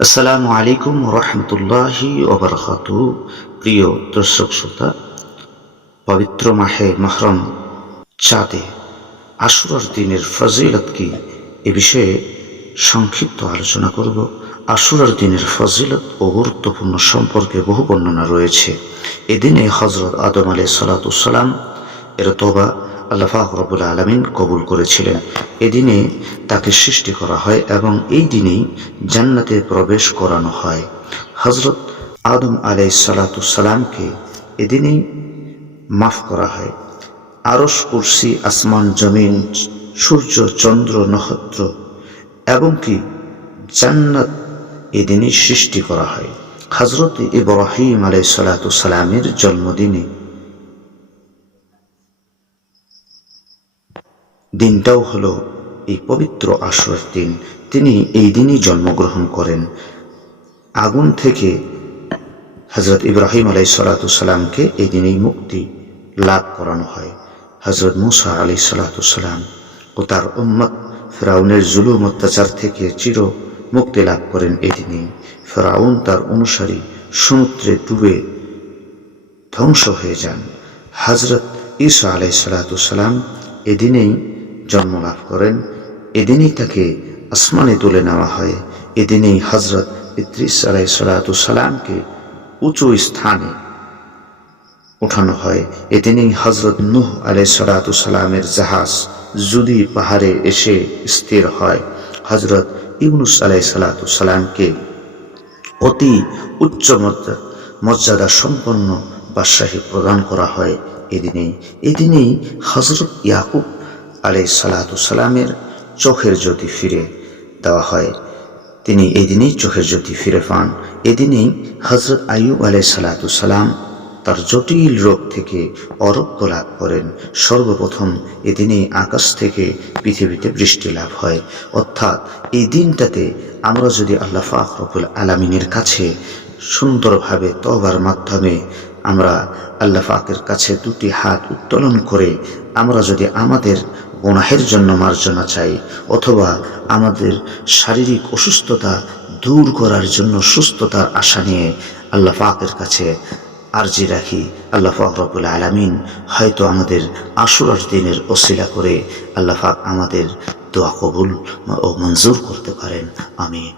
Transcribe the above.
আসসালামু আলাইকুম রহমতুল্লাহি ওবরকাতু। প্রিয় দর্শক শ্রোতা, পবিত্র মাহে মুহররম চাঁদে আশুরার দিনের ফজিলত কি এ বিষয়ে সংক্ষিপ্ত আলোচনা করব। আশুরার দিনের ফজিলত ও গুরুত্বপূর্ণ সম্পর্কে বহু বর্ণনা রয়েছে। এদিনে হযরত আদম আলাইহিস সালাম এর তওবা আল্লাহ পাক রব্বুল আলামিন কবুল করেছিলেন। এদিনে তাকে সৃষ্টি করা হয় এবং এই দিনেই জান্নাতে প্রবেশ করানো হয়। হযরত আদম আলাইহিস সালামকে এদিনেই মাফ করা হয়। আরশ, কুরসি, আসমান, জমিন, সূর্য, চন্দ্র, নক্ষত্র এবং কি জান্নাত এদিনই সৃষ্টি করা হয়। হযরত ইব্রাহিম আলাইহিস সালামের জন্মদিনে দিনটাও হলো এই পবিত্র আশুরার দিন। তিনি এই দিনই জন্মগ্রহণ করেন। আগুন থেকে হযরত ইব্রাহিম আলাইহিস সালামকে এই দিনেই মুক্তি লাভ করানো হয়। হযরত মূসা আলাইহিস সালাম ও তার উম্মত ফিরআউনের জুলুম অত্যাচার থেকে চির মুক্তি লাভ করেন এই দিনেই। ফিরআউন তার অনুসারী সমুদ্রে ডুবে ধ্বংস হয়ে যান। হযরত ঈসা আলাইহিস সালাম এদিনেই জন্ম লাভ করেন। এদিনেই তাকে আসমানে তুলে নেওয়া হয়। এদিনেই হযরত ইদ্রিস আলাইহিস সালামকে উঁচু স্থানে উঠানো হয়। এদিনেই হযরত নূহ আলাইহিস সালামের জাহাজ জুদি পাহাড়ে এসে স্থির হয়। হযরত ইউনূস আলাইহিস সালামকে অতি উচ্চ মর্যাদা সম্পন্ন বাদশাহী প্রদান করা হয় এদিনেই হযরত ইয়াকুব আলাইহিস সালামের চোখের জ্যোতি ফিরে দেওয়া হয়। তিনি এই দিনেই চোখের জ্যোতি ফিরে পান। এদিনেই হযরত আইয়ুব আলাইহিস সালাম তার জটিল রোগ থেকে আরোগ্য লাভ করেন। সর্বপ্রথম এদিনেই আকাশ থেকে পৃথিবীতে বৃষ্টি লাভ হয়। অর্থাৎ এই দিনটাতে আমরা যদি আল্লাহ পাক রব্বুল আলামিনের কাছে সুন্দরভাবে তওবার মাধ্যমে আমরা আল্লাহ পাকের কাছে দুটি হাত উত্তোলন করে আমরা যদি আমাদের গুনাহের জন্য মার্জনা চাই, অথবা আমাদের শারীরিক অসুস্থতা দূর করার জন্য সুস্থতার আশা নিয়ে আল্লাহ পাকের কাছে আরজি রাখি, আল্লাহ পাক রব্বুল আলামিন হয়তো আমাদের আশুরার দিনের ওসিলা করে আল্লাহ পাক আমাদের দোয়া কবুল ও মঞ্জুর করতে পারেন। আমিন।